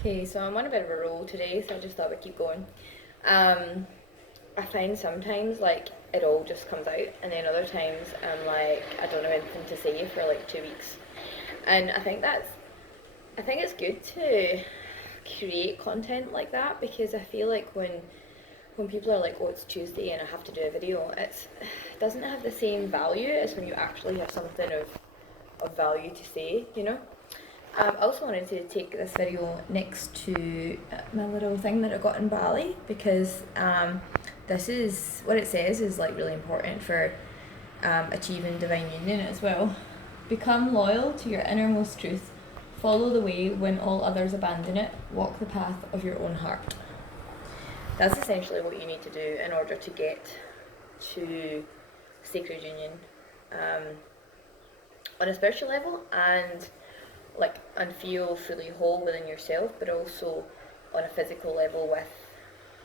Okay, so I'm on a bit of a roll today, so I just thought we'd keep going. Um, I find sometimes like it all just comes out, and then other times I'm like I don't have anything to say for like 2 weeks, and I think it's good to create content like that because I feel like when people are like, oh, it's Tuesday and I have to do a video, it doesn't have the same value as when you actually have something of value to say, you know. I also wanted to take this video next to my little thing that I got in Bali because this is what it says is like really important for achieving divine union as well. Become loyal to your innermost truth. Follow the way when all others abandon it. Walk the path of your own heart. That's essentially what you need to do in order to get to sacred union on a spiritual level and feel fully whole within yourself, but also on a physical level with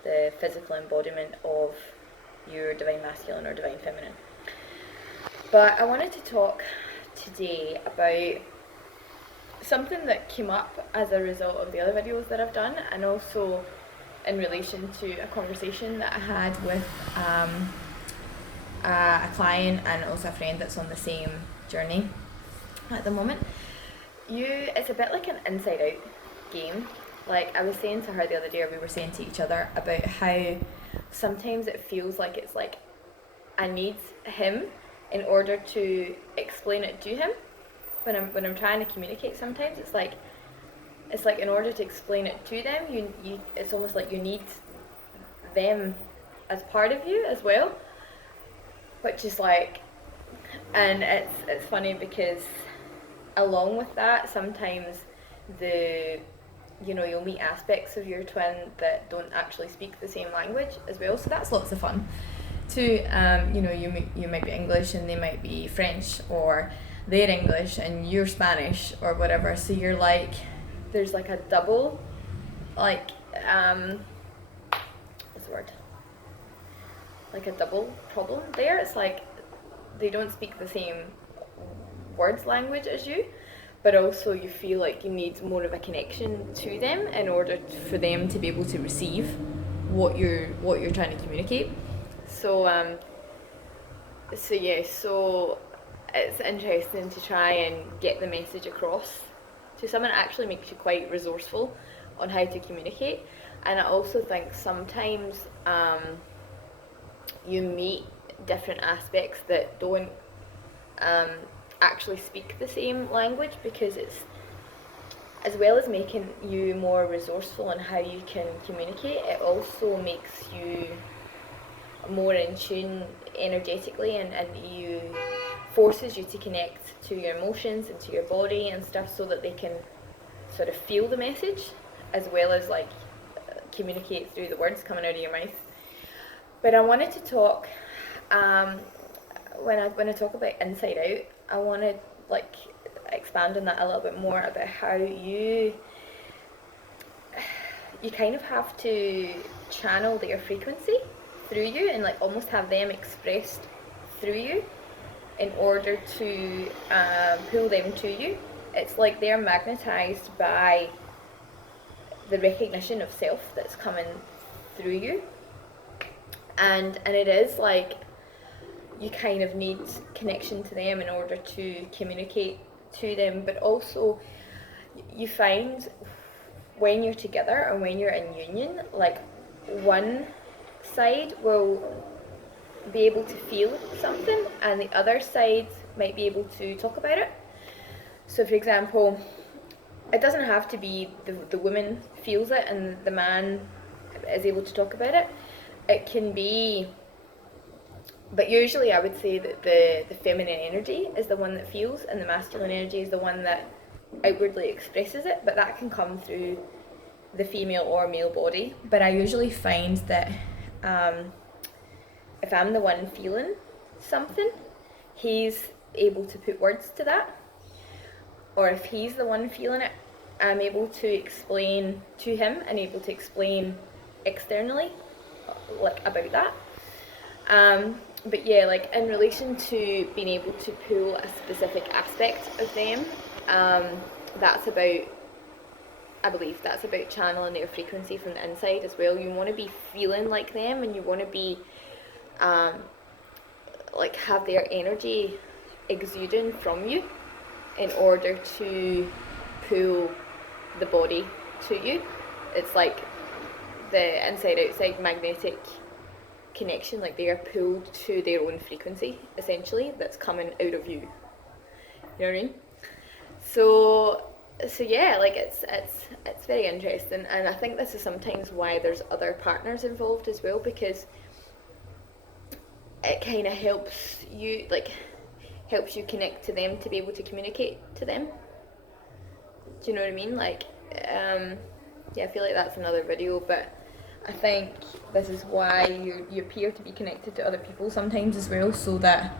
the physical embodiment of your divine masculine or divine feminine. But I wanted to talk today about something that came up as a result of the other videos that I've done, and also in relation to a conversation that I had with a client and also a friend that's on the same journey at the moment. It's a bit like an inside out game. Like I was saying to her the other day, or we were saying to each other about how sometimes it feels like it's like I need him in order to explain it to him. When I'm trying to communicate, sometimes it's like in order to explain it to them, you it's almost like you need them as part of you as well, which is like, and it's funny because along with that, sometimes you'll meet aspects of your twin that don't actually speak the same language as well. So that's lots of fun. Too, you might be English and they might be French, or they're English and you're Spanish or whatever. So you're like, there's like a double, like what's the word? Like a double problem there. It's like they don't speak the same words language as you, but also you feel like you need more of a connection to them in order for them to be able to receive what you're trying to communicate. So so it's interesting to try and get the message across to someone. It actually makes you quite resourceful on how to communicate. And I also think sometimes you meet different aspects that don't actually speak the same language, because it's, as well as making you more resourceful on how you can communicate, it also makes you more in tune energetically, and you forces you to connect to your emotions and to your body and stuff, so that they can sort of feel the message as well as like communicate through the words coming out of your mouth. But I wanted to talk when I talk about inside out, I want to like expand on that a little bit more, about how you kind of have to channel their frequency through you, and like almost have them expressed through you in order to pull them to you. It's like they're magnetized by the recognition of self that's coming through you, and it is like you kind of need connection to them in order to communicate to them. But also you find when you're together and when you're in union, like one side will be able to feel something and the other side might be able to talk about it. So for example, it doesn't have to be the woman feels it and the man is able to talk about it. It can be, but usually I would say that the feminine energy is the one that feels, and the masculine energy is the one that outwardly expresses it, but that can come through the female or male body. But I usually find that if I'm the one feeling something, he's able to put words to that. Or if he's the one feeling it, I'm able to explain to him and able to explain externally like about that. But yeah, like in relation to being able to pull a specific aspect of them, that's about I believe that's about channeling their frequency from the inside as well. You want to be feeling like them, and you want to be like have their energy exuding from you in order to pull the body to you. It's like the inside outside magnetic connection, like they are pulled to their own frequency essentially that's coming out of you. You know what I mean? So yeah, like it's very interesting, and I think this is sometimes why there's other partners involved as well, because it kind of helps you connect to them to be able to communicate to them. Do you know what I mean? Like, yeah, I feel like that's another video, but I think this is why you appear to be connected to other people sometimes as well, so that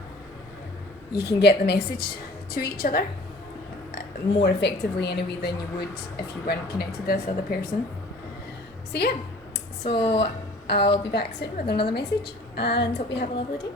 you can get the message to each other more effectively anyway than you would if you weren't connected to this other person. So yeah, so I'll be back soon with another message, and hope you have a lovely day.